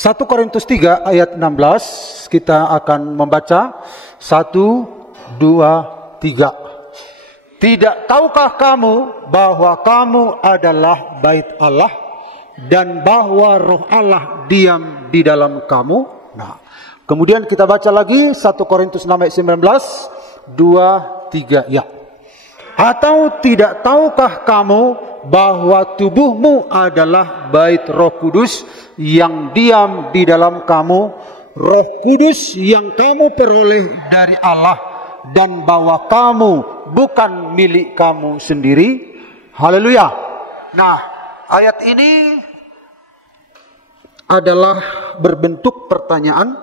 1 Korintus 3 ayat 16 kita akan membaca 1, 2, 3. Tidak tahukah kamu bahwa kamu adalah bait Allah dan bahwa Roh Allah diam di dalam kamu? Nah, kemudian kita baca lagi 1 Korintus 6 ayat 19, 2, 3 ya. Atau tidak tahukah kamu bahwa tubuhmu adalah bait Roh Kudus yang diam di dalam kamu, Roh Kudus yang kamu peroleh dari Allah, dan bahwa kamu bukan milik kamu sendiri? Haleluya. Nah, ayat ini adalah berbentuk pertanyaan.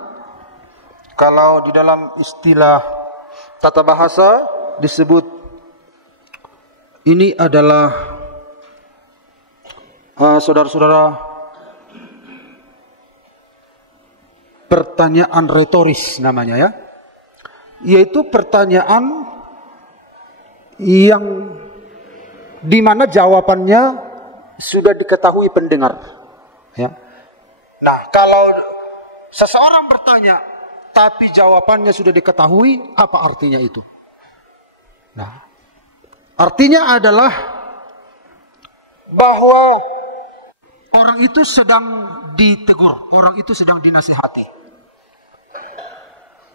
Kalau di dalam istilah tata bahasa disebut ini adalah saudara-saudara, pertanyaan retoris namanya ya. Yaitu pertanyaan yang dimana jawabannya sudah diketahui pendengar. Ya. Nah, kalau seseorang bertanya tapi jawabannya sudah diketahui, apa artinya itu? Nah, artinya adalah bahwa orang itu sedang ditegur, orang itu sedang dinasihati.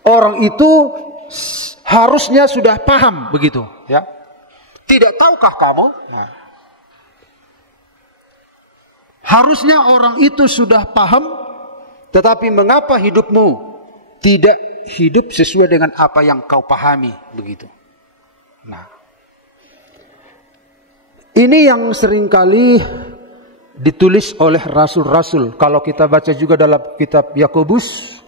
Orang itu harusnya sudah paham begitu, ya. Tidak tahukah kamu? Nah, harusnya orang itu sudah paham, tetapi mengapa hidupmu tidak hidup sesuai dengan apa yang kau pahami begitu? Nah, ini yang seringkali ditulis oleh rasul-rasul. Kalau kita baca juga dalam kitab Yakobus,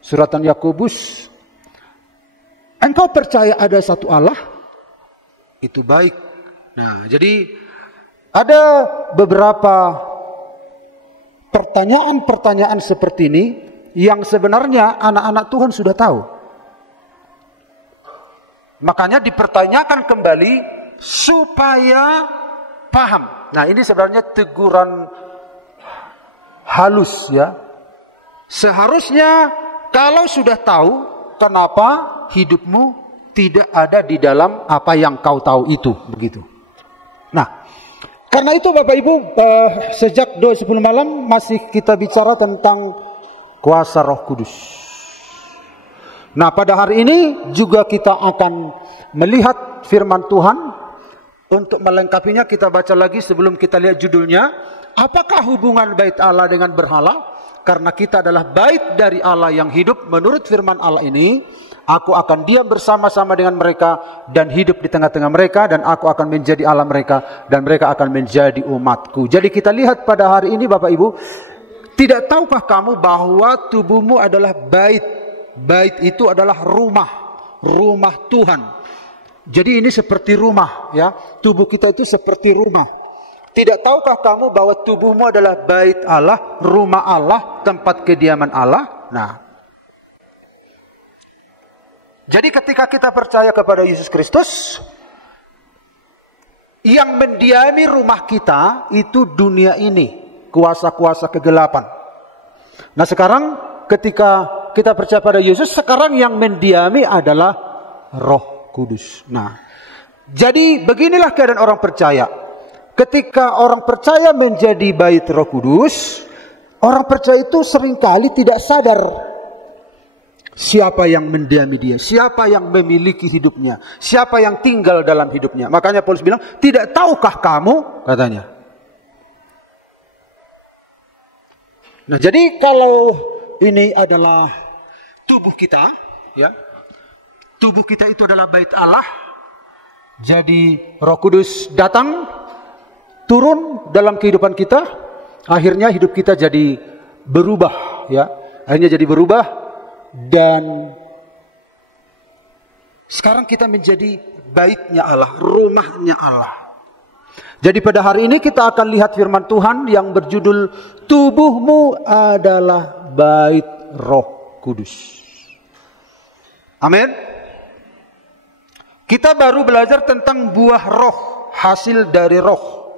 suratan Yakobus, engkau percaya ada satu Allah? Itu baik. Nah, jadi ada beberapa pertanyaan-pertanyaan seperti ini yang sebenarnya anak-anak Tuhan sudah tahu. Makanya dipertanyakan kembali supaya paham. Nah, ini sebenarnya teguran halus ya. Seharusnya kalau sudah tahu, kenapa hidupmu tidak ada di dalam apa yang kau tahu itu, begitu. Nah, karena itu Bapak Ibu, sejak doa 10 malam masih kita bicara tentang kuasa Roh Kudus. Nah, pada hari ini juga kita akan melihat firman Tuhan. Untuk melengkapinya kita baca lagi sebelum kita lihat judulnya. Apakah hubungan bait Allah dengan berhala? Karena kita adalah bait dari Allah yang hidup. Menurut firman Allah ini, aku akan diam bersama-sama dengan mereka dan hidup di tengah-tengah mereka, dan aku akan menjadi Allah mereka dan mereka akan menjadi umatku. Jadi kita lihat pada hari ini Bapak Ibu, tidak tahukah kamu bahwa tubuhmu adalah bait? Bait itu adalah rumah, rumah Tuhan. Jadi ini seperti rumah ya. Tubuh kita itu seperti rumah. Tidak tahukah kamu bahwa tubuhmu adalah bait Allah, rumah Allah, tempat kediaman Allah? Nah, jadi ketika kita percaya kepada Yesus Kristus, yang mendiami rumah kita itu dunia ini, kuasa-kuasa kegelapan. Nah, sekarang ketika kita percaya pada Yesus, sekarang yang mendiami adalah Roh Kudus. Nah, jadi beginilah keadaan orang percaya. Ketika orang percaya menjadi bait Roh Kudus, orang percaya itu seringkali tidak sadar siapa yang mendiami dia, siapa yang memiliki hidupnya, siapa yang tinggal dalam hidupnya. Makanya Paulus bilang, tidak tahukah kamu, katanya. Nah, jadi kalau ini adalah tubuh kita, ya. Tubuh kita itu adalah bait Allah. Jadi Roh Kudus datang, turun dalam kehidupan kita. Akhirnya hidup kita jadi berubah, ya. Akhirnya jadi berubah, dan sekarang kita menjadi baitnya Allah, rumahnya Allah. Jadi pada hari ini kita akan lihat firman Tuhan yang berjudul tubuhmu adalah bait Roh Kudus. Amin. Kita baru belajar tentang buah roh, hasil dari roh.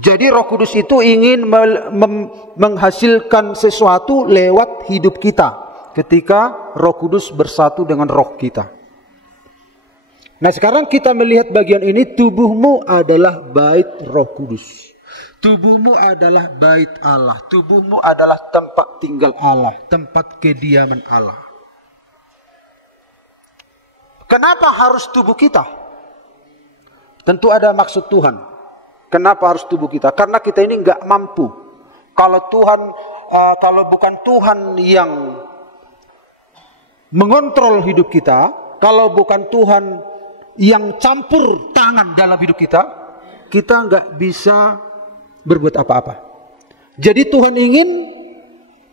Jadi Roh Kudus itu ingin menghasilkan sesuatu lewat hidup kita ketika Roh Kudus bersatu dengan roh kita. Nah, sekarang kita melihat bagian ini, tubuhmu adalah bait Roh Kudus. Tubuhmu adalah bait Allah. Tubuhmu adalah tempat tinggal Allah, tempat kediaman Allah. Kenapa harus tubuh kita? Tentu ada maksud Tuhan. Kenapa harus tubuh kita? Karena kita ini nggak mampu. Kalau bukan Tuhan yang mengontrol hidup kita, kalau bukan Tuhan yang campur tangan dalam hidup kita nggak bisa berbuat apa-apa. Jadi Tuhan ingin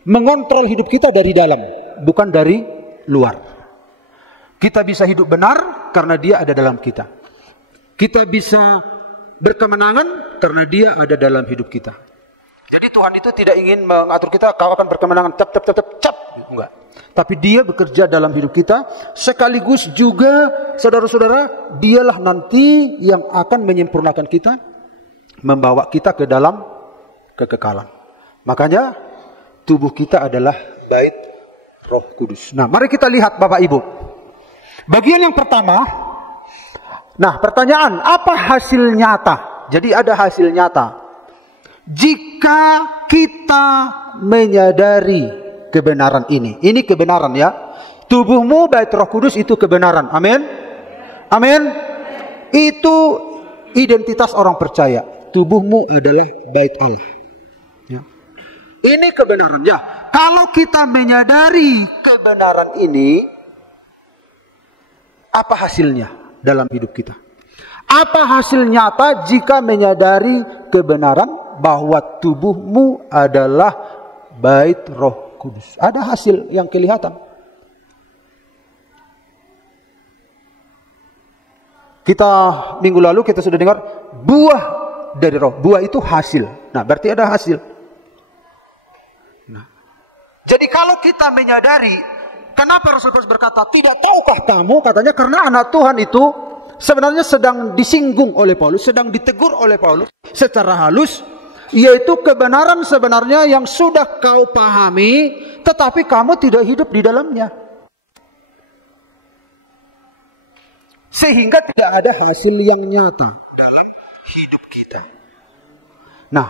mengontrol hidup kita dari dalam, bukan dari luar. Kita bisa hidup benar karena Dia ada dalam kita. Kita bisa berkemenangan karena Dia ada dalam hidup kita. Jadi Tuhan itu tidak ingin mengatur kita, kau akan berkemenangan, cap. Enggak. Tapi Dia bekerja dalam hidup kita. Sekaligus juga, saudara-saudara, Dialah nanti yang akan menyempurnakan kita, membawa kita ke dalam kekekalan. Makanya, tubuh kita adalah bait Roh Kudus. Nah, mari kita lihat Bapak Ibu. Bagian yang pertama, nah pertanyaan, apa hasil nyata? Jadi ada hasil nyata. Jika kita menyadari kebenaran ini kebenaran ya. Tubuhmu bait Roh Kudus itu kebenaran. Amin. Amin. Itu identitas orang percaya. Tubuhmu adalah bait Allah. Ya. Ini kebenaran ya. Kalau kita menyadari kebenaran ini, apa hasilnya dalam hidup kita? Apa hasil nyata jika menyadari kebenaran bahwa tubuhmu adalah bait Roh Kudus? Ada hasil yang kelihatan. Kita minggu lalu kita sudah dengar buah dari roh. Buah itu hasil. Nah, berarti ada hasil. Nah, jadi kalau kita menyadari, kenapa Rasul Paulus berkata, tidak tahukah kamu? Katanya karena anak Tuhan itu sebenarnya sedang disinggung oleh Paulus, sedang ditegur oleh Paulus secara halus, yaitu kebenaran sebenarnya yang sudah kau pahami, tetapi kamu tidak hidup di dalamnya. Sehingga tidak ada hasil yang nyata dalam hidup kita. Nah,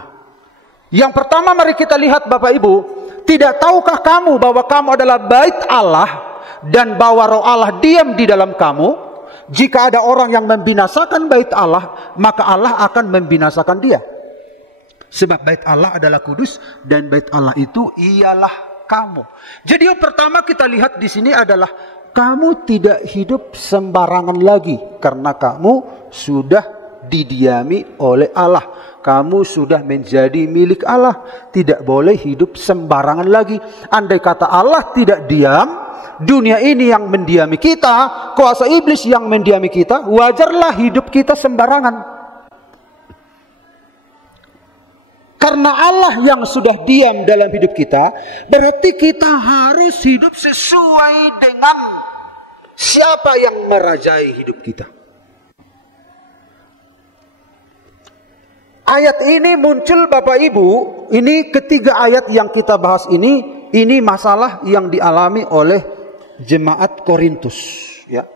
yang pertama mari kita lihat Bapak Ibu, tidak tahukah kamu bahwa kamu adalah bait Allah dan bahwa roh Allah diam di dalam kamu? Jika ada orang yang membinasakan bait Allah, maka Allah akan membinasakan dia. Sebab bait Allah adalah kudus dan bait Allah itu ialah kamu. Jadi yang pertama kita lihat di sini adalah kamu tidak hidup sembarangan lagi karena kamu sudah didiami oleh Allah. Kamu sudah menjadi milik Allah. Tidak boleh hidup sembarangan lagi. Andai kata Allah tidak diam, dunia ini yang mendiami kita, kuasa iblis yang mendiami kita, wajarlah hidup kita sembarangan. Karena Allah yang sudah diam dalam hidup kita, berarti kita harus hidup sesuai dengan siapa yang merajai hidup kita. Ayat ini muncul Bapak Ibu, ini ketiga ayat yang kita bahas ini masalah yang dialami oleh jemaat Korintus. Ya.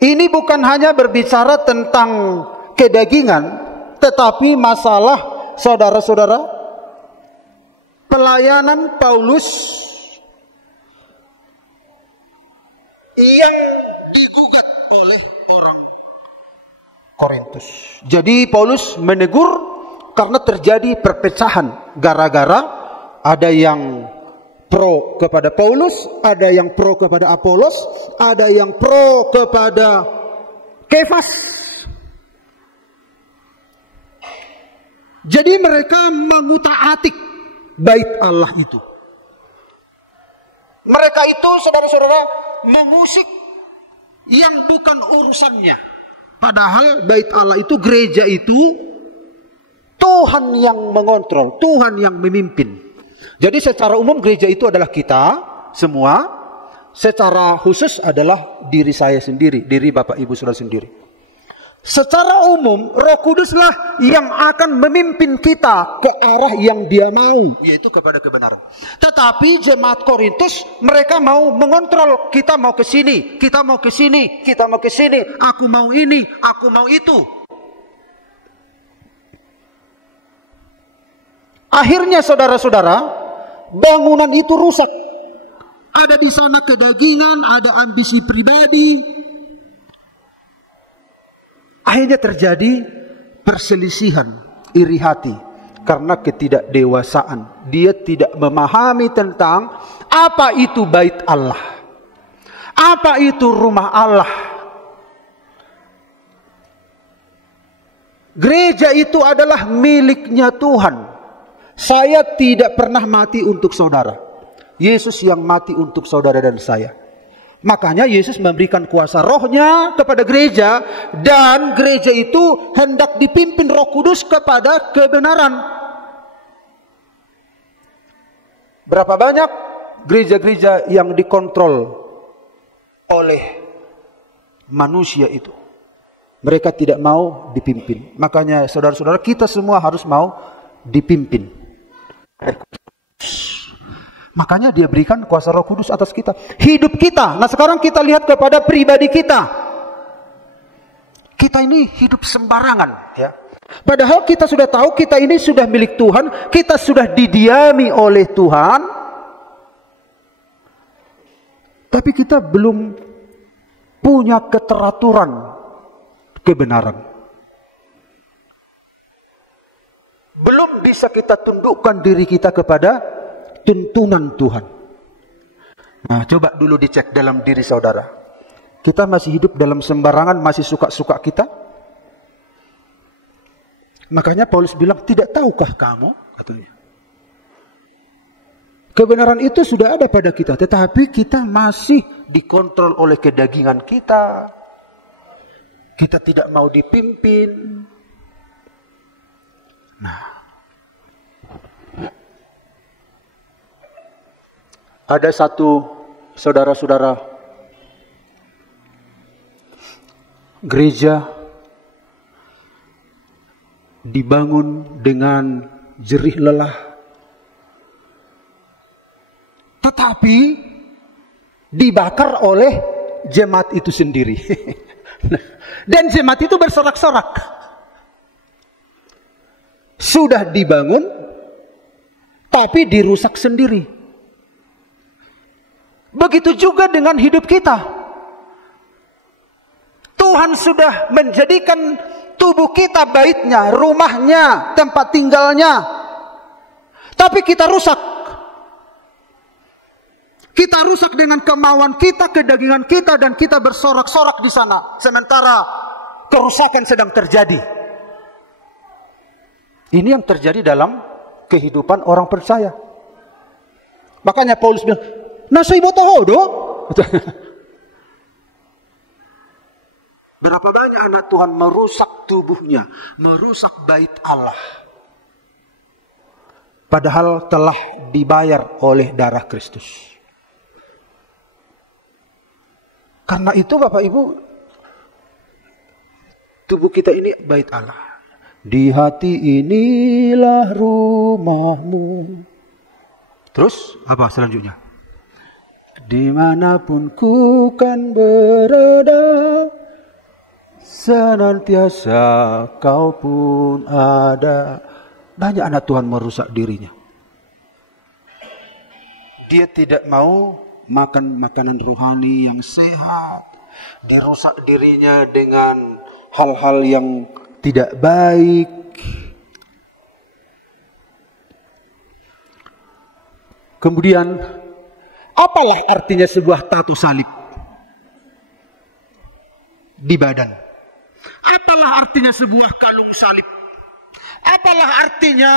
Ini bukan hanya berbicara tentang kedagingan, tetapi masalah saudara-saudara, pelayanan Paulus yang digugat oleh orang Korintus. Jadi Paulus menegur karena terjadi perpecahan gara-gara ada yang pro kepada Paulus, ada yang pro kepada Apolos, ada yang pro kepada Kefas. Jadi mereka mengutak-atik bait Allah itu. Mereka itu saudara-saudara mengusik yang bukan urusannya. Padahal bait Allah itu, gereja itu Tuhan yang mengontrol, Tuhan yang memimpin. Jadi secara umum gereja itu adalah kita semua. Secara khusus adalah diri saya sendiri, diri Bapak Ibu Saudara sendiri. Secara umum, Roh Kuduslah yang akan memimpin kita ke arah yang Dia mau, yaitu kepada kebenaran. Tetapi jemaat Korintus, mereka mau mengontrol, kita mau ke sini, kita mau ke sini, kita mau ke sini, aku mau ini, aku mau itu. Akhirnya saudara-saudara, bangunan itu rusak. Ada di sana kedagingan, ada ambisi pribadi. Akhirnya terjadi perselisihan, iri hati karena ketidakdewasaan. Dia tidak memahami tentang apa itu bait Allah, apa itu rumah Allah. Gereja itu adalah miliknya Tuhan. Saya tidak pernah mati untuk saudara. Yesus yang mati untuk saudara dan saya. Makanya Yesus memberikan kuasa Roh-Nya kepada gereja, dan gereja itu hendak dipimpin Roh Kudus kepada kebenaran. Berapa banyak gereja-gereja yang dikontrol oleh manusia itu? Mereka tidak mau dipimpin. Makanya saudara-saudara, kita semua harus mau dipimpin. Makanya Dia berikan kuasa Roh Kudus atas kita. Hidup kita. Nah sekarang kita lihat kepada pribadi kita. Kita ini hidup sembarangan, ya. Padahal kita sudah tahu kita ini sudah milik Tuhan. Kita sudah didiami oleh Tuhan. Tapi kita belum punya keteraturan kebenaran. Belum bisa kita tundukkan diri kita kepada tuntunan Tuhan. Nah, coba dulu dicek dalam diri saudara. Kita masih hidup dalam sembarangan, masih suka-suka kita? Makanya Paulus bilang, tidak tahukah kamu? Katanya. Kebenaran itu sudah ada pada kita, tetapi kita masih dikontrol oleh kedagingan kita. Kita tidak mau dipimpin. Nah, ada satu saudara-saudara gereja dibangun dengan jerih lelah, tetapi dibakar oleh jemaat itu sendiri. Dan jemaat itu bersorak-sorak. Sudah dibangun, tapi dirusak sendiri. Begitu juga dengan hidup kita. Tuhan sudah menjadikan tubuh kita baitnya, rumahnya, tempat tinggalnya. Tapi kita rusak. Kita rusak dengan kemauan kita, kedagingan kita, dan kita bersorak-sorak di sana. Sementara kerusakan sedang terjadi. Ini yang terjadi dalam kehidupan orang percaya. Makanya Paulus bilang, nasa ibu tahu doh. Berapa banyak anak Tuhan merusak tubuhnya, merusak bait Allah. Padahal telah dibayar oleh darah Kristus. Karena itu Bapak Ibu, tubuh kita ini bait Allah. Di hati inilah rumahmu. Terus apa selanjutnya? Dimanapun ku kan berada, senantiasa kau pun ada. Banyak anak Tuhan merusak dirinya. Dia tidak mau makan makanan rohani yang sehat. Dirusak dirinya dengan hal-hal yang tidak baik. Kemudian, apalah artinya sebuah tatu salib di badan? Apalah artinya sebuah kalung salib? Apalah artinya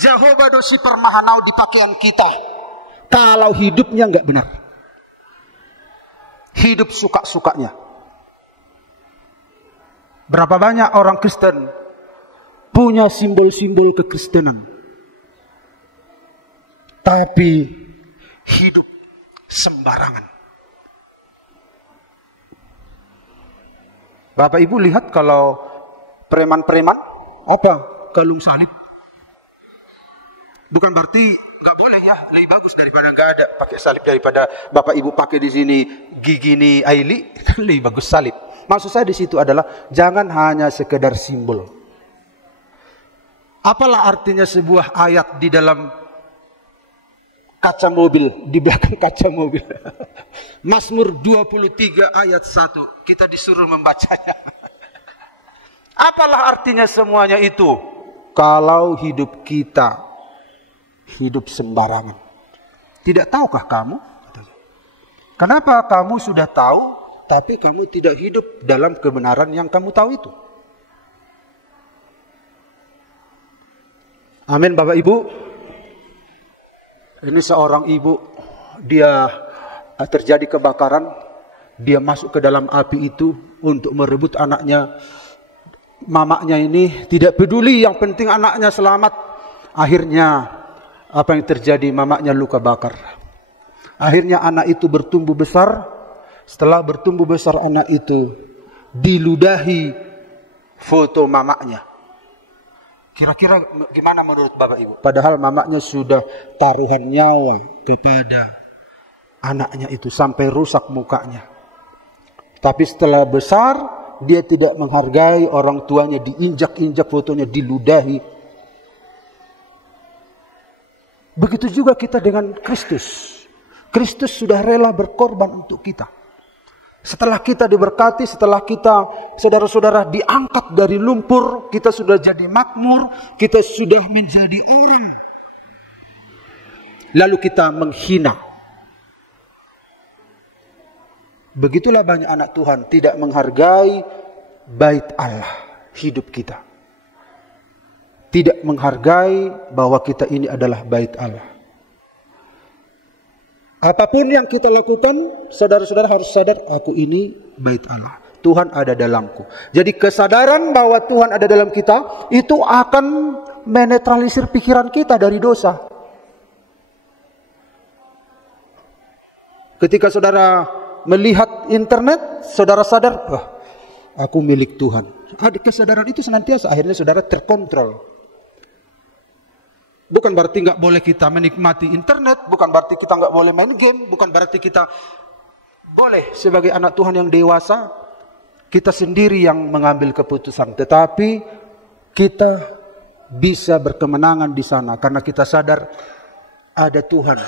Jehovah Dosi Permahanau di pakaian kita kalau hidupnya nggak benar? Hidup suka-sukanya. Berapa banyak orang Kristen punya simbol-simbol kekristenan, tapi hidup sembarangan. Bapak Ibu lihat kalau preman-preman, apa? Kalung salib. Bukan berarti nggak boleh ya, lebih bagus daripada nggak ada pakai salib, daripada Bapak Ibu pakai di sini gigi ini Aili, lebih bagus salib. Maksud saya di situ adalah jangan hanya sekedar simbol. Apalah artinya sebuah ayat di dalam kaca mobil, di belakang kaca mobil. Mazmur 23 ayat 1, kita disuruh membacanya. Apalah artinya semuanya itu kalau hidup kita hidup sembarangan? Tidak tahukah kamu? Kenapa kamu sudah tahu tapi kamu tidak hidup dalam kebenaran yang kamu tahu itu? Amin Bapak Ibu. Ini seorang ibu, dia terjadi kebakaran, dia masuk ke dalam api itu untuk merebut anaknya. Mamanya ini tidak peduli, yang penting anaknya selamat. Akhirnya apa yang terjadi? Mamanya luka bakar. Akhirnya anak itu bertumbuh besar. Setelah bertumbuh besar, anak itu diludahi foto mamanya. Kira-kira gimana menurut Bapak Ibu? Padahal mamanya sudah taruhan nyawa kepada anaknya itu sampai rusak mukanya. Tapi setelah besar, dia tidak menghargai orang tuanya, diinjak-injak fotonya, diludahi. Begitu juga kita dengan Kristus. Kristus sudah rela berkorban untuk kita. Setelah kita diberkati, setelah kita, saudara-saudara, diangkat dari lumpur, kita sudah jadi makmur, kita sudah menjadi orang. Lalu kita menghina. Begitulah banyak anak Tuhan tidak menghargai bait Allah, hidup kita. Tidak menghargai bahwa kita ini adalah bait Allah. Apapun yang kita lakukan, saudara-saudara harus sadar, aku ini bait Allah. Tuhan ada dalamku. Jadi kesadaran bahwa Tuhan ada dalam kita, itu akan menetralisir pikiran kita dari dosa. Ketika saudara melihat internet, saudara sadar, aku milik Tuhan. Ada kesadaran itu senantiasa, akhirnya saudara terkontrol. Bukan berarti nggak boleh kita menikmati internet, bukan berarti kita nggak boleh main game, bukan berarti kita boleh sebagai anak Tuhan yang dewasa, kita sendiri yang mengambil keputusan. Tetapi kita bisa berkemenangan di sana karena kita sadar ada Tuhan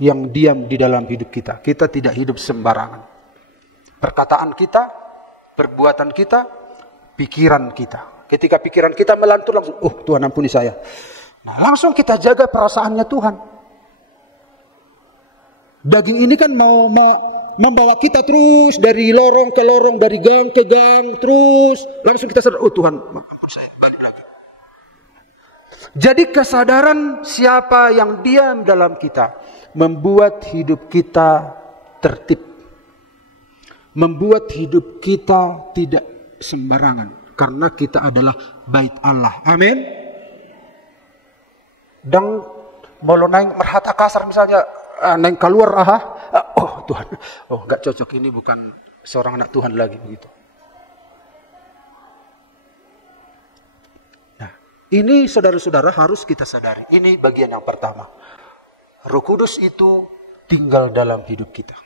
yang diam di dalam hidup kita. Kita tidak hidup sembarangan. Perkataan kita, perbuatan kita, pikiran kita. Ketika pikiran kita melantur langsung, Tuhan ampuni saya. Nah, langsung kita jaga perasaannya Tuhan. Daging ini kan mau membawa kita terus dari lorong ke lorong, dari gang ke gang, terus langsung kita sadar, Tuhan ampuni saya, balik lagi. Jadi kesadaran siapa yang diam dalam kita membuat hidup kita tertib. Membuat hidup kita tidak sembarangan. Karena kita adalah bait Allah. Amin. Dan mau naik merhata kasar misalnya, naik keluar, Tuhan, nggak cocok, ini bukan seorang anak Tuhan lagi begitu. Nah, ini saudara-saudara harus kita sadari. Ini bagian yang pertama. Roh Kudus itu tinggal dalam hidup kita.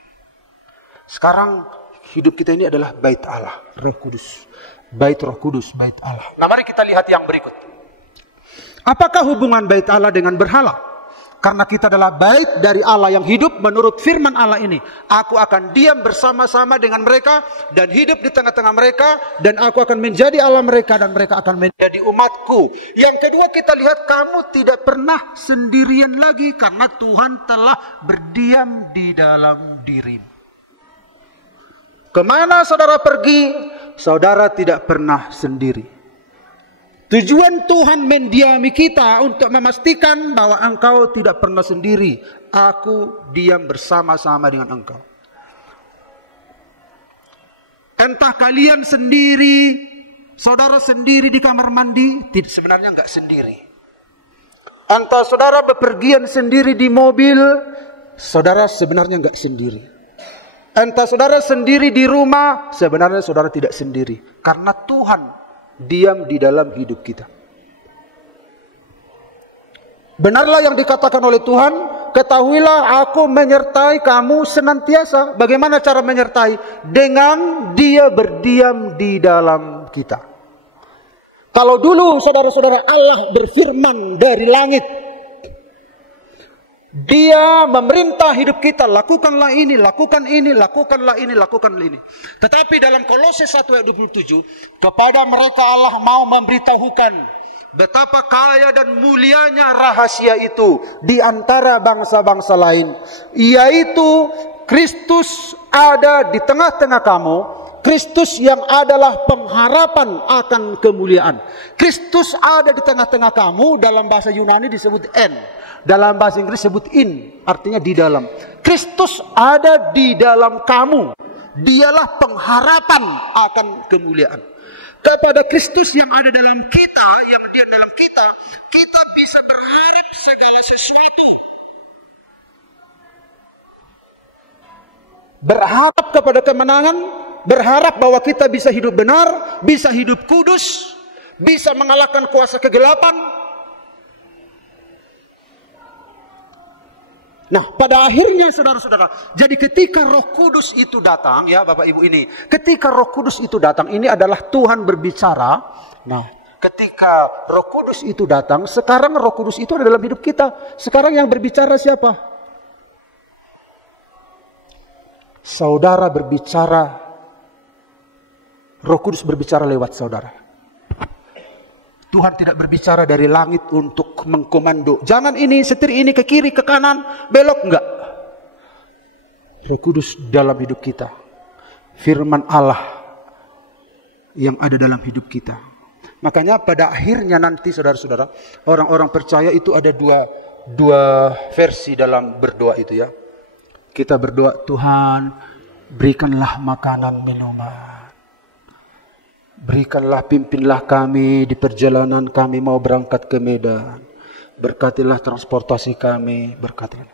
Sekarang hidup kita ini adalah bait Allah, Roh Kudus. Bait Roh Kudus, bait Allah. Nah, mari kita lihat yang berikut. Apakah hubungan bait Allah dengan berhala? Karena kita adalah bait dari Allah yang hidup menurut firman Allah ini. Aku akan diam bersama-sama dengan mereka dan hidup di tengah-tengah mereka. Dan aku akan menjadi Allah mereka dan mereka akan menjadi umatku. Yang kedua kita lihat, kamu tidak pernah sendirian lagi karena Tuhan telah berdiam di dalam dirimu. Kemana saudara pergi, saudara tidak pernah sendiri. Tujuan Tuhan mendiami kita untuk memastikan bahwa engkau tidak pernah sendiri. Aku diam bersama-sama dengan engkau. Entah kalian sendiri, saudara sendiri di kamar mandi, sebenarnya enggak sendiri. Entah saudara bepergian sendiri di mobil, saudara sebenarnya enggak sendiri. Entah saudara sendiri di rumah, sebenarnya saudara tidak sendiri. Karena Tuhan diam di dalam hidup kita. Benarlah yang dikatakan oleh Tuhan, ketahuilah aku menyertai kamu senantiasa. Bagaimana cara menyertai? Dengan Dia berdiam di dalam kita. Kalau dulu saudara-saudara Allah berfirman dari langit, Dia memerintah hidup kita, lakukanlah ini, lakukan ini, lakukanlah ini, lakukanlah ini. Tetapi dalam Kolose 1 ayat 27, kepada mereka Allah mau memberitahukan betapa kaya dan mulianya rahasia itu di antara bangsa-bangsa lain, yaitu Kristus ada di tengah-tengah kamu, Kristus yang adalah pengharapan akan kemuliaan. Kristus ada di tengah-tengah kamu, dalam bahasa Yunani disebut en. Dalam bahasa Inggris disebut in, artinya di dalam. Kristus ada di dalam kamu. Dialah pengharapan akan kemuliaan. Kepada Kristus yang ada dalam kita, yang dia dalam kita, kita bisa berharap segala sesuatu. Berharap kepada kemenangan, berharap bahwa kita bisa hidup benar, bisa hidup kudus, bisa mengalahkan kuasa kegelapan. Nah, pada akhirnya saudara-saudara, jadi ketika Roh Kudus itu datang, ya Bapak Ibu ini, ketika Roh Kudus itu datang, ini adalah Tuhan berbicara. Nah, ketika Roh Kudus itu datang, sekarang Roh Kudus itu ada dalam hidup kita. Sekarang yang berbicara siapa? Saudara berbicara, Roh Kudus berbicara lewat saudara. Tuhan tidak berbicara dari langit untuk mengkomando. Jangan ini, setir ini ke kiri, ke kanan, belok, enggak. Roh Kudus dalam hidup kita. Firman Allah yang ada dalam hidup kita. Makanya pada akhirnya nanti saudara-saudara, orang-orang percaya itu ada dua versi dalam berdoa itu ya. Kita berdoa, Tuhan berikanlah makanan minuman. Berikanlah, pimpinlah kami di perjalanan kami mau berangkat ke Medan. Berkatilah transportasi kami, berkatilah.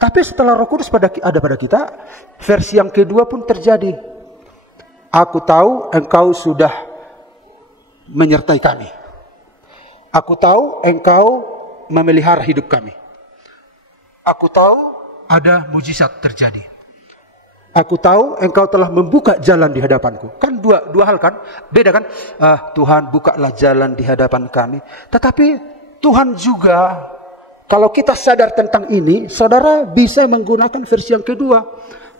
Tapi setelah Roh Kudus ada pada kita, versi yang kedua pun terjadi. Aku tahu engkau sudah menyertai kami. Aku tahu engkau memelihara hidup kami. Aku tahu ada mujizat terjadi. Aku tahu engkau telah membuka jalan di hadapanku. Kan dua hal kan? Beda kan? Tuhan bukalah jalan di hadapan kami. Tetapi Tuhan juga, kalau kita sadar tentang ini, saudara bisa menggunakan versi yang kedua.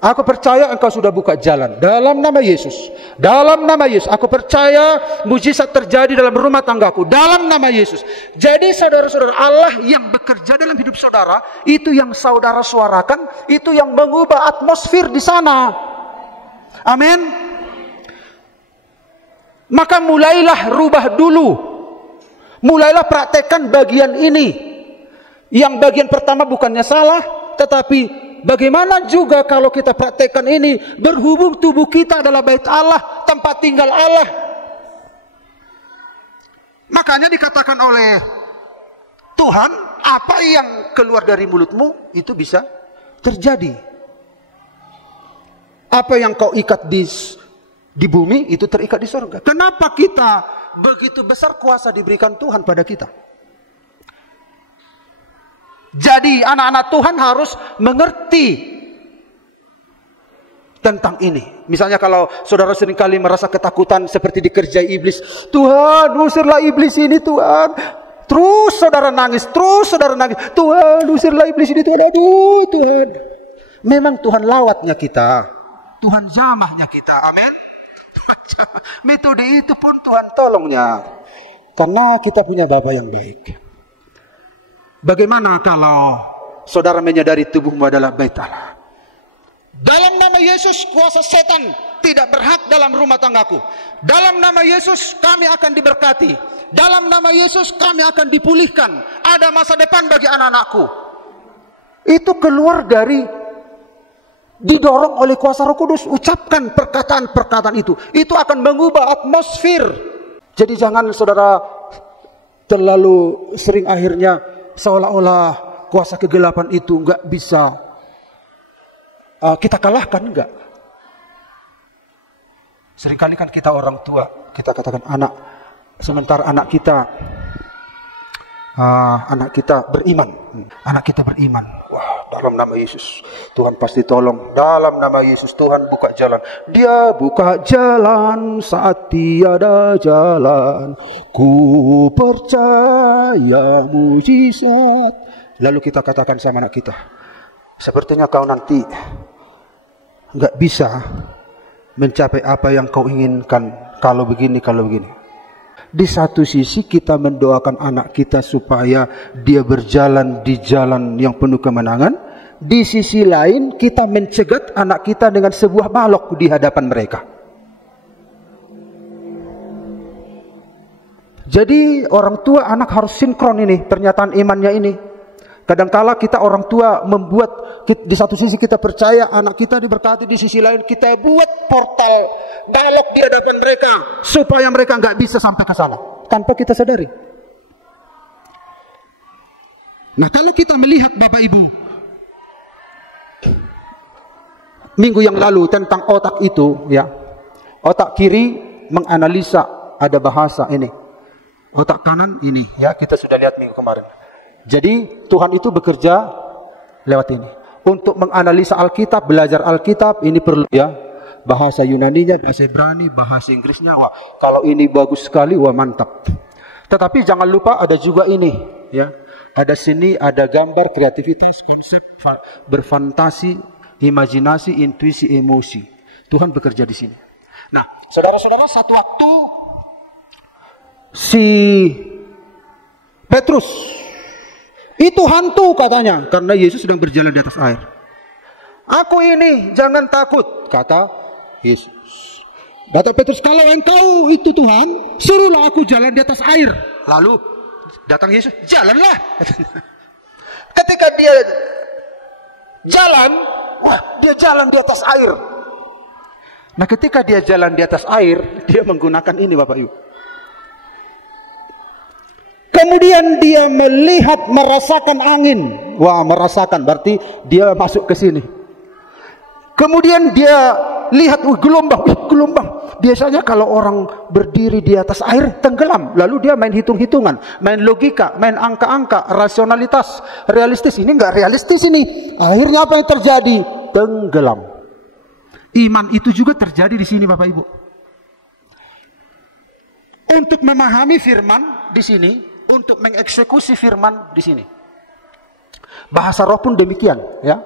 Aku percaya engkau sudah buka jalan. Dalam nama Yesus. Dalam nama Yesus. Aku percaya mujizat terjadi dalam rumah tanggaku. Dalam nama Yesus. Jadi saudara-saudara, Allah yang bekerja dalam hidup saudara, itu yang saudara suarakan, itu yang mengubah atmosfer di sana. Amin. Maka mulailah rubah dulu. Mulailah praktekkan bagian ini. Yang bagian pertama bukannya salah, tetapi bagaimana juga kalau kita praktekkan ini, berhubung tubuh kita adalah bait Allah, tempat tinggal Allah. Makanya dikatakan oleh Tuhan, apa yang keluar dari mulutmu itu bisa terjadi. Apa yang kau ikat di bumi itu terikat di surga. Kenapa kita begitu besar kuasa diberikan Tuhan pada kita? Jadi anak-anak Tuhan harus mengerti tentang ini. Misalnya kalau saudara seringkali merasa ketakutan seperti dikerjai iblis. Tuhan, usirlah iblis ini Tuhan. Terus saudara nangis, Tuhan, usirlah iblis ini Tuhan. Aduh Tuhan. Memang Tuhan lawatnya kita. Tuhan jamahnya kita. Amin. Metode itu pun Tuhan tolongnya. Karena kita punya Bapa yang baik. Bagaimana kalau saudara menyadari tubuhmu adalah bait Allah? Dalam nama Yesus, kuasa setan tidak berhak dalam rumah tanggaku. Dalam nama Yesus kami akan diberkati. Dalam nama Yesus kami akan dipulihkan. Ada masa depan bagi anak-anakku. Itu keluar dari, didorong oleh kuasa Roh Kudus. Ucapkan perkataan-perkataan itu. Itu akan mengubah atmosfer. Jadi jangan saudara terlalu sering akhirnya seolah-olah kuasa kegelapan itu enggak bisa kita kalahkan, enggak. Seringkali kan kita orang tua, kita katakan anak, sementara anak kita beriman. Anak kita beriman. Wah, dalam nama Yesus Tuhan pasti tolong. Dalam nama Yesus Tuhan buka jalan. Dia buka jalan saat tiada jalan. Ku percaya mujizat. Lalu kita katakan sama anak kita, sepertinya kau nanti nggak bisa mencapai apa yang kau inginkan kalau begini, kalau begini. Di satu sisi kita mendoakan anak kita supaya dia berjalan di jalan yang penuh kemenangan. Di sisi lain kita mencegat anak kita dengan sebuah balok di hadapan mereka. Jadi orang tua anak harus sinkron ini, pernyataan imannya ini. Kadangkala kita orang tua membuat, di satu sisi kita percaya anak kita diberkati, di sisi lain kita buat portal balok di hadapan mereka supaya mereka nggak bisa sampai ke sana tanpa kita sadari. Nah, kalau kita melihat Bapak Ibu minggu yang lalu tentang otak itu, ya, otak kiri menganalisa, ada bahasa ini, otak kanan ini, ya, kita sudah lihat minggu kemarin. Jadi Tuhan itu bekerja lewat ini untuk menganalisa Alkitab, belajar Alkitab. Ini perlu, ya, bahasa Yunaninya, bahasa Ibrani, bahasa Inggrisnya. Wah, kalau ini bagus sekali, wah mantap. Tetapi jangan lupa ada juga ini, ya, ada seni, ada gambar, kreativitas, konsep, berfantasi, imajinasi, intuisi, emosi. Tuhan bekerja di sini. Nah, saudara-saudara, satu waktu si Petrus itu hantu katanya, karena Yesus sedang berjalan di atas air. Aku ini, jangan takut, kata Yesus. Kata Petrus, kalau engkau itu Tuhan, suruhlah aku jalan di atas air. Lalu datang Yesus, jalanlah. Ketika dia jalan, wah, dia jalan di atas air. Nah, ketika dia jalan di atas air, dia menggunakan ini, Bapak Ibu. Kemudian dia melihat, merasakan angin. Wah, merasakan berarti dia masuk ke sini. Kemudian dia lihat, gelombang, gelombang. Biasanya kalau orang berdiri di atas air tenggelam. Lalu dia main hitung-hitungan, main logika, main angka-angka, rasionalitas, realistis. Ini enggak realistis ini. Akhirnya apa yang terjadi? Tenggelam. Iman itu juga terjadi di sini, Bapak Ibu. Untuk memahami firman di sini, untuk mengeksekusi firman di sini. Bahasa roh pun demikian, ya.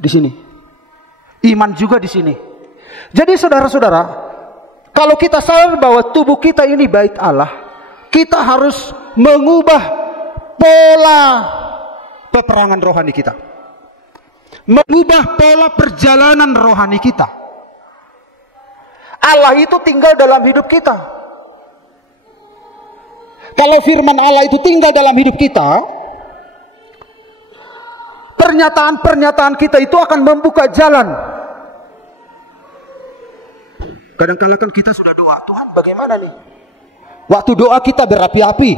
Di sini. Iman juga di sini. Jadi saudara-saudara, kalau kita sadar bahwa tubuh kita ini bait Allah, kita harus mengubah pola peperangan rohani kita. Mengubah pola perjalanan rohani kita. Allah itu tinggal dalam hidup kita. Kalau firman Allah itu tinggal dalam hidup kita, pernyataan-pernyataan kita itu akan membuka jalan. Kadang-kadang kan kita sudah doa, Tuhan bagaimana nih? Waktu doa kita berapi-api.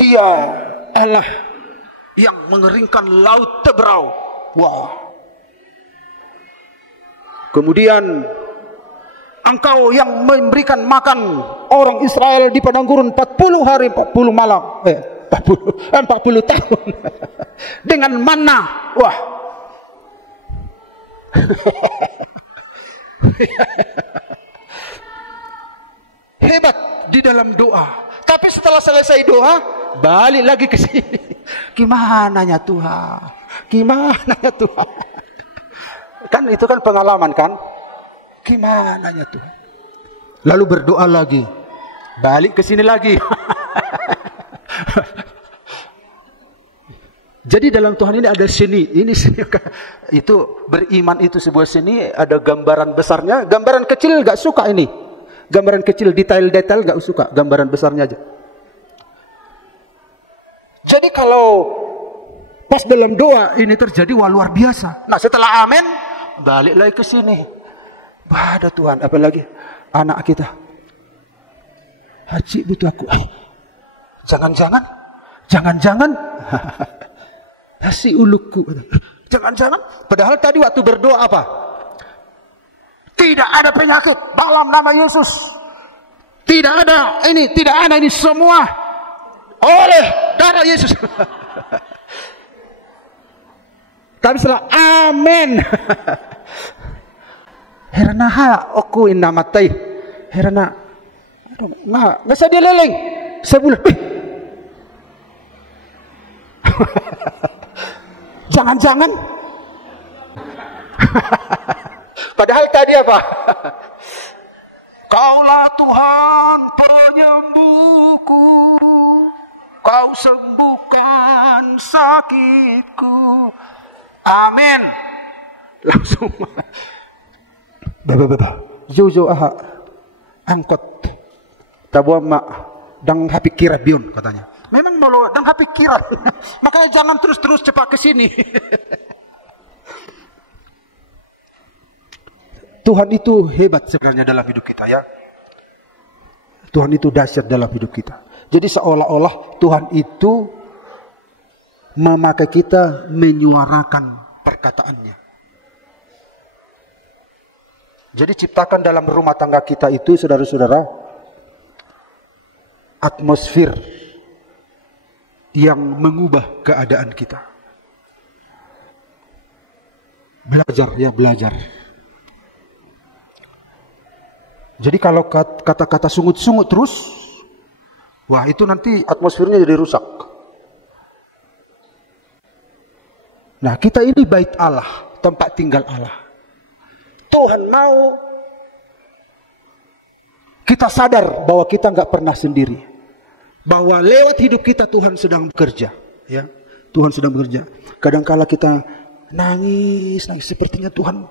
Dia Allah yang mengeringkan laut Tebrau. Wah. Kemudian Engkau yang memberikan makan orang Israel di padang gurun 40 hari 40 malam, 40 tahun dengan manna. Wah. Hebat di dalam doa. Tapi setelah selesai doa, balik lagi ke sini. Gimana ya Tuhan? Gimana ya Tuhan? Kan itu kan pengalaman kan? Gimana ya Tuhan? Lalu berdoa lagi. Balik ke sini lagi. Jadi dalam Tuhan ini ada seni. Ini seni. Itu beriman itu sebuah seni. Ada gambaran besarnya. Gambaran kecil gak suka ini. Gambaran kecil, detail-detail gak suka. Gambaran besarnya aja. Jadi kalau pas dalam doa ini terjadi, wah luar biasa. Nah setelah amin, balik lagi ke sini. Wah ada Tuhan, apalagi anak kita. Haji butuh aku. Jangan-jangan. Nasi ulukku. Jangan-jangan. Padahal tadi waktu berdoa apa? Tidak ada penyakit dalam nama Yesus. Tidak ada ini, tidak ada ini, semua oleh darah Yesus. Tapi setelah amin. Herana aku inna matai. Herana nggak usah dia leleng. Sebulan. Jangan-jangan. Padahal tadi apa? Kaulah Tuhan penyembuhku, Kau sembuhkan sakitku. Amin. Langsung. Bebe. Jojo aha. Angkot. Tabuan mak. Dang hapi kira bion katanya. Memang mau dang hapi kira. Makanya jangan terus-terus cepat ke sini. Tuhan itu hebat sebenarnya dalam hidup kita ya. Tuhan itu dahsyat dalam hidup kita. Jadi seolah-olah Tuhan itu memakai kita menyuarakan perkataannya. Jadi ciptakan dalam rumah tangga kita itu, saudara-saudara, atmosfer yang mengubah keadaan kita. Belajar ya, belajar. Jadi kalau kata-kata sungut-sungut terus, wah itu nanti atmosfernya jadi rusak. Nah kita ini bait Allah, tempat tinggal Allah. Tuhan mau kita sadar bahwa kita nggak pernah sendiri, bahwa lewat hidup kita Tuhan sedang bekerja, ya Tuhan sedang bekerja. Kadangkala kita nangis, sepertinya Tuhan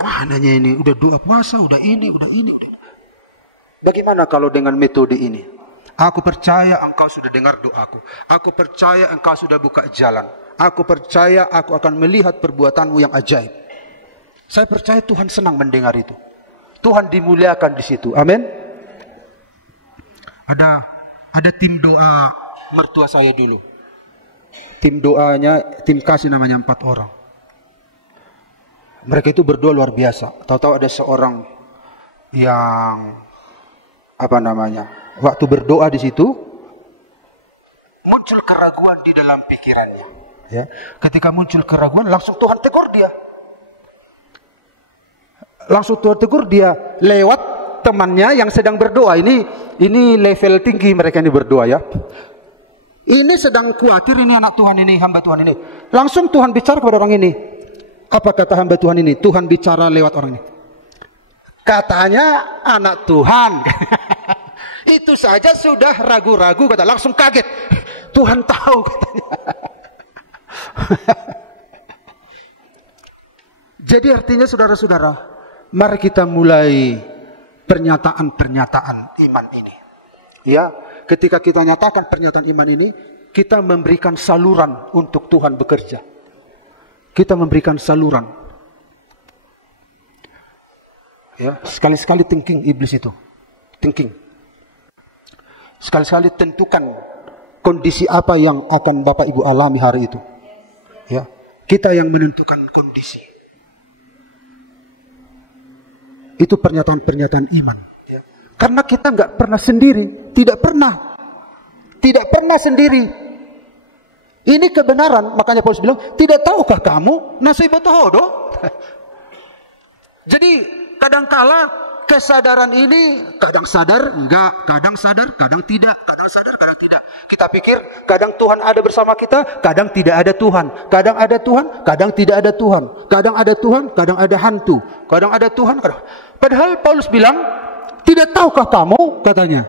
mananya ini, udah doa puasa, udah ini. Bagaimana kalau dengan metode ini? Aku percaya engkau sudah dengar doaku. Aku percaya engkau sudah buka jalan. Aku percaya aku akan melihat perbuatanmu yang ajaib. Saya percaya Tuhan senang mendengar itu. Tuhan dimuliakan di situ. Amin. Ada tim doa mertua saya dulu. Tim doanya, tim kasih namanya 4 orang. Mereka itu berdoa luar biasa. Tahu-tahu ada seorang yang waktu berdoa di situ muncul keraguan di dalam pikirannya. Ya, ketika muncul keraguan, langsung Tuhan tegur dia. Lewat temannya yang sedang berdoa. Ini level tinggi mereka ini berdoa ya. Ini sedang khawatir, ini anak Tuhan ini, hamba Tuhan ini. Langsung Tuhan bicara kepada orang ini. Apa kata hamba Tuhan ini? Tuhan bicara lewat orang ini. Katanya anak Tuhan. Itu saja sudah ragu-ragu, kata langsung kaget. Tuhan tahu katanya. Jadi artinya saudara-saudara, mari kita mulai pernyataan-pernyataan iman ini. Ya, ketika kita nyatakan pernyataan iman ini, kita memberikan saluran untuk Tuhan bekerja. Kita memberikan saluran. Ya, sekali-sekali thinking iblis itu. Thinking. Sekali-sekali tentukan kondisi apa yang akan Bapak Ibu alami hari itu. Ya, kita yang menentukan kondisi. Itu pernyataan-pernyataan iman. Ya. Karena kita nggak pernah sendiri, tidak pernah sendiri. Ini kebenaran, makanya Paulus bilang, tidak tahukah kamu nasibatu hodo? Jadi kadangkala kesadaran ini kadang sadar, enggak, kadang sadar, kadang tidak, kadang sadar, kadang tidak. Kita pikir kadang Tuhan ada bersama kita, kadang tidak ada Tuhan. Kadang ada Tuhan, kadang tidak ada Tuhan. Kadang ada Tuhan, kadang ada hantu. Kadang ada Tuhan, kadang. Padahal Paulus bilang, tidak tahukah kamu, katanya.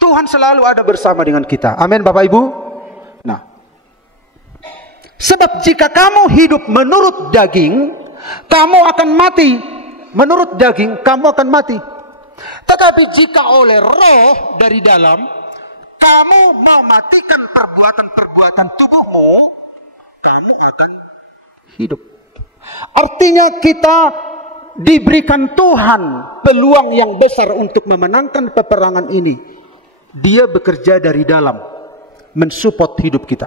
Tuhan selalu ada bersama dengan kita. Amin Bapak Ibu. Nah, sebab jika kamu hidup menurut daging, kamu akan mati. Menurut daging, kamu akan mati. Tetapi jika oleh roh dari dalam, kamu mematikan perbuatan-perbuatan tubuhmu, kamu akan hidup. Artinya kita diberikan Tuhan peluang yang besar untuk memenangkan peperangan ini. Dia bekerja dari dalam, mensupport hidup kita.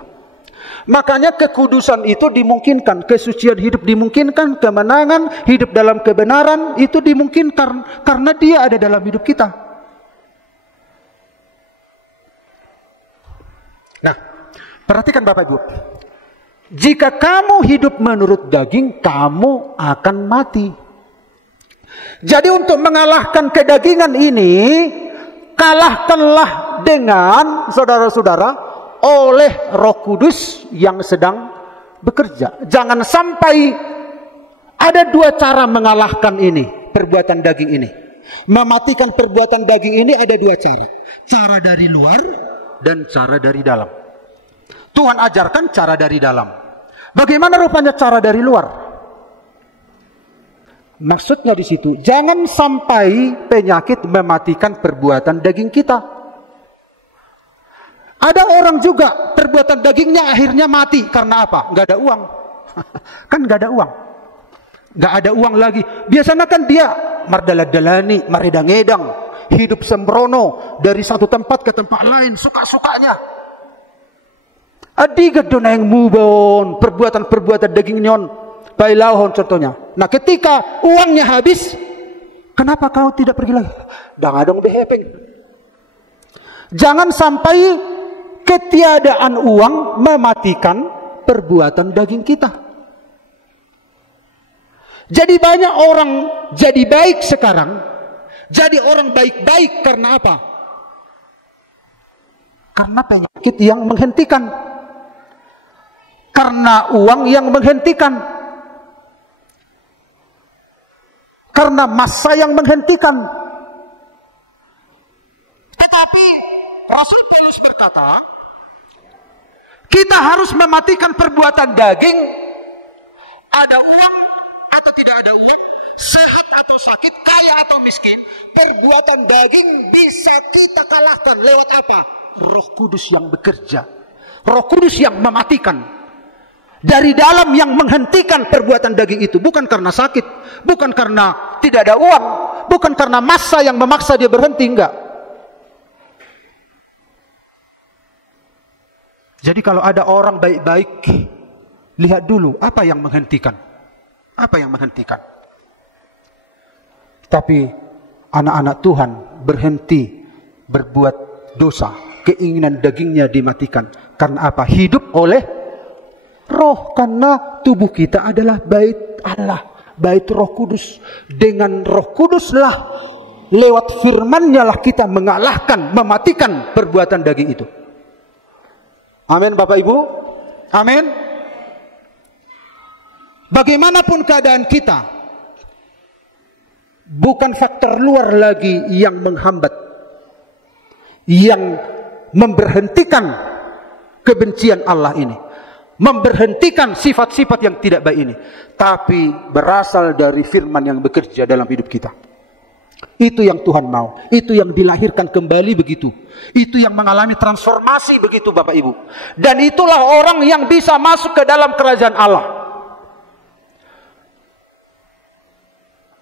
Makanya kekudusan itu dimungkinkan, kesucian hidup dimungkinkan, kemenangan, hidup dalam kebenaran itu dimungkinkan karena Dia ada dalam hidup kita. Nah, perhatikan Bapak Ibu. Jika kamu hidup menurut daging, kamu akan mati. Jadi untuk mengalahkan kedagingan ini, kalahkanlah dengan saudara-saudara oleh Roh Kudus yang sedang bekerja. Jangan sampai ada dua cara mengalahkan ini, perbuatan daging ini. Mematikan perbuatan daging ini ada dua cara. Cara dari luar dan cara dari dalam. Tuhan ajarkan cara dari dalam. Bagaimana rupanya cara dari luar? Maksudnya di situ, jangan sampai penyakit mematikan perbuatan daging kita. Ada orang juga perbuatan dagingnya akhirnya mati karena apa? Nggak ada uang. Kan nggak ada uang. Nggak ada uang lagi. Biasanya kan dia mardala-dalani, maredang-edang, hidup sembrono dari satu tempat ke tempat lain, suka-sukanya. Adi gedona yang mubon, perbuatan-perbuatan daging nyon, bailahon contohnya. Nah ketika uangnya habis, kenapa kau tidak pergi lagi? Dangadong behepeng. Jangan sampai ketiadaan uang mematikan perbuatan daging kita. Jadi banyak orang jadi baik sekarang, jadi orang baik-baik karena apa? Karena penyakit yang menghentikan, karena uang yang menghentikan, karena masa yang menghentikan. Tetapi Rasul Paulus berkata, kita harus mematikan perbuatan daging, ada uang atau tidak ada uang, sehat atau sakit, kaya atau miskin, perbuatan daging bisa kita kalahkan lewat apa? Roh Kudus yang bekerja, Roh Kudus yang mematikan. Dari dalam yang menghentikan perbuatan daging itu, bukan karena sakit, bukan karena tidak ada uang, bukan karena masa yang memaksa dia berhenti, enggak. Jadi kalau ada orang baik-baik, lihat dulu apa yang menghentikan. Apa yang menghentikan. Tapi anak-anak Tuhan berhenti berbuat dosa, keinginan dagingnya dimatikan. Karena apa? Hidup oleh Roh, karena tubuh kita adalah bait Roh Kudus. Dengan Roh Kuduslah, lewat firman-Nya lah kita mengalahkan, mematikan perbuatan daging itu. Amin Bapak Ibu. Amin. Bagaimanapun keadaan kita, bukan faktor luar lagi yang menghambat, yang memberhentikan kebencian Allah ini, memberhentikan sifat-sifat yang tidak baik ini, tapi berasal dari firman yang bekerja dalam hidup kita. Itu yang Tuhan mau, itu yang dilahirkan kembali begitu, itu yang mengalami transformasi begitu Bapak Ibu. Dan itulah orang yang bisa masuk ke dalam kerajaan Allah.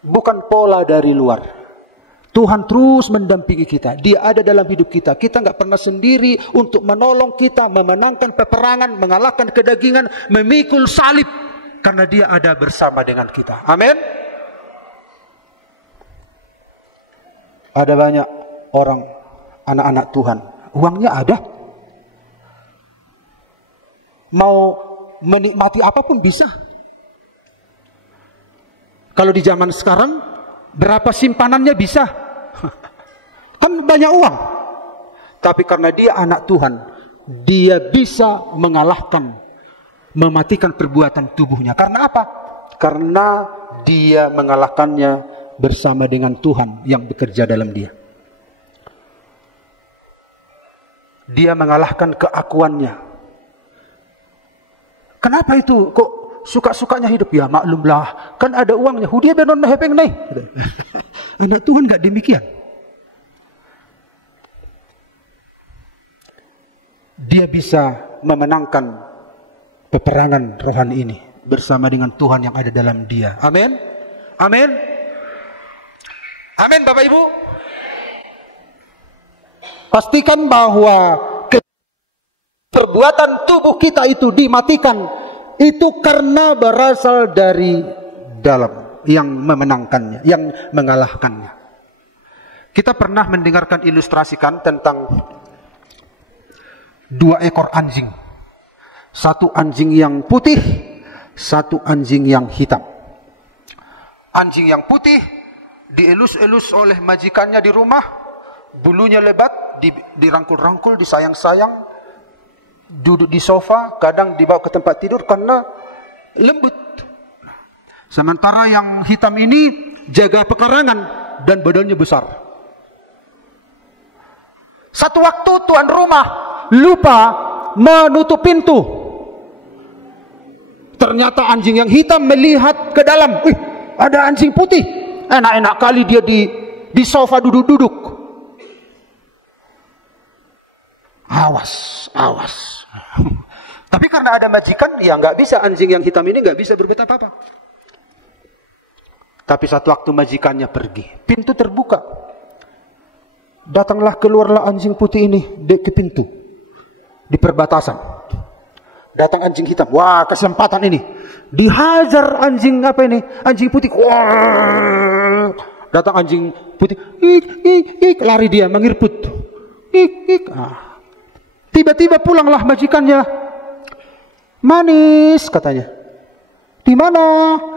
Bukan pola dari luar. Tuhan terus mendampingi kita. Dia ada dalam hidup kita. Kita nggak pernah sendiri untuk menolong kita, memenangkan peperangan, mengalahkan kedagingan, memikul salib. Karena dia ada bersama dengan kita. Amin. Ada banyak orang, anak-anak Tuhan, uangnya ada. Mau menikmati apapun bisa. Kalau di zaman sekarang, berapa simpanannya bisa? Kan banyak uang. Tapi karena dia anak Tuhan, dia bisa mengalahkan, mematikan perbuatan tubuhnya. Karena apa? Karena dia mengalahkannya bersama dengan Tuhan yang bekerja dalam dia. Dia mengalahkan keakuannya. Kenapa itu? Kok suka-sukanya hidup? Ya maklumlah, kan ada uangnya. Dia benon mahepeng nih. Anak Tuhan gak demikian. Dia bisa memenangkan peperangan rohani ini bersama dengan Tuhan yang ada dalam dia. Amin. Amin. Amin Bapak Ibu. Pastikan bahwa perbuatan tubuh kita itu dimatikan, itu karena berasal dari dalam yang memenangkannya, yang mengalahkannya. Kita pernah mendengarkan ilustrasikan tentang 2 ekor anjing. Satu anjing yang putih, satu anjing yang hitam. Anjing yang putih dielus-elus oleh majikannya di rumah, bulunya lebat, dirangkul-rangkul, disayang-sayang, duduk di sofa, kadang dibawa ke tempat tidur karena lembut. Sementara yang hitam ini jaga pekarangan dan badannya besar. Satu waktu tuan rumah lupa menutup pintu. Ternyata anjing yang hitam melihat ke dalam. Ada anjing putih. Enak-enak kali dia di sofa duduk-duduk. Awas, awas. Tapi karena ada majikan, ya nggak bisa, anjing yang hitam ini nggak bisa berbuat apa-apa. Tapi satu waktu majikannya pergi, pintu terbuka. Datanglah, keluarlah anjing putih ini ke pintu. Di perbatasan. Datang anjing hitam. Wah, kesempatan ini. Dihajar anjing apa ini? Anjing putih. Wah. Datang anjing putih. Lari dia, mengirput. Tiba-tiba pulanglah majikannya. Manis, katanya. Di mana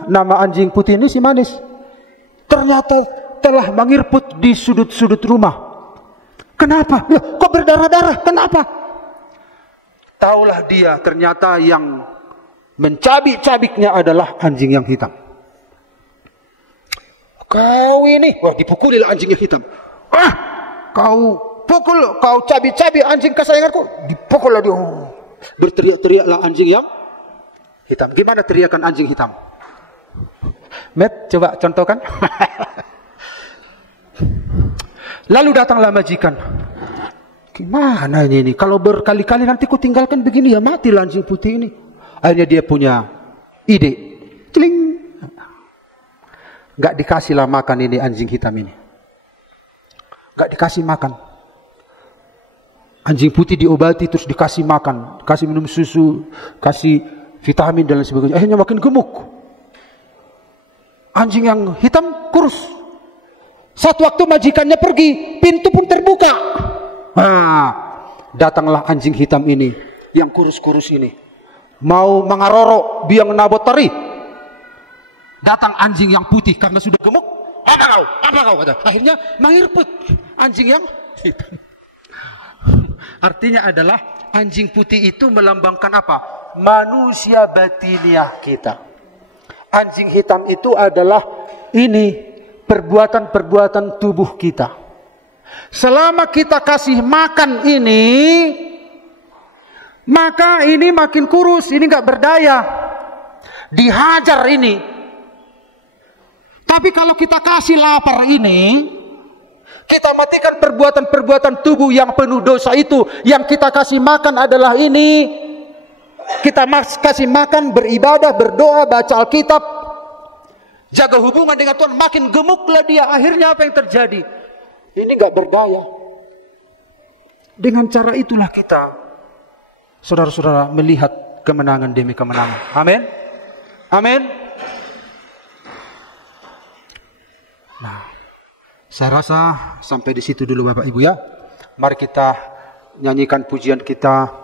nama anjing putih ini si Manis? Ternyata telah mengirput di sudut-sudut rumah. Kenapa? Loh, kok berdarah-darah? Kenapa? Taulah dia, ternyata yang mencabik-cabiknya adalah anjing yang hitam. Kau ini, wah, dipukulilah anjing yang hitam. Kau pukul, kau cabik-cabik anjing kesayanganku. Dipukullah dia. Berteriak-teriaklah anjing yang hitam. Gimana teriakan anjing hitam? Matt, coba contohkan. Lalu datanglah majikan. Gimana ini? Kalau berkali-kali nanti ku tinggalkan begini, ya matilah anjing putih ini. Akhirnya dia punya ide. Celing. Gak dikasihlah makan ini anjing hitam ini. Gak dikasih makan. Anjing putih diobati terus dikasih makan. Kasih minum susu. Kasih vitamin dan lain sebagainya. Akhirnya makin gemuk. Anjing yang hitam kurus. Satu waktu majikannya pergi, pintu pun terbuka. Datanglah anjing hitam ini, yang kurus-kurus ini. Mau mengaroro biang nabot tari. Datang anjing yang putih karena sudah gemuk. Apa kau? Apa kau? Kata. Akhirnya mengirput anjing yang hitam. Artinya adalah anjing putih itu melambangkan apa? Manusia batiniah kita. Anjing hitam itu adalah ini. Perbuatan-perbuatan tubuh kita. Selama kita kasih makan ini, maka ini makin kurus, ini gak berdaya. Dihajar ini. Tapi kalau kita kasih lapar ini, kita matikan perbuatan-perbuatan tubuh yang penuh dosa itu. Yang kita kasih makan adalah ini. Kita kasih makan, beribadah, berdoa, baca Alkitab, jaga hubungan dengan Tuhan, makin gemuklah dia. Akhirnya apa yang terjadi? Ini gak berdaya. Dengan cara itulah kita, saudara-saudara, melihat kemenangan demi kemenangan. Amin. Amin. Nah, saya rasa sampai di situ dulu Bapak Ibu ya. Mari kita nyanyikan pujian kita.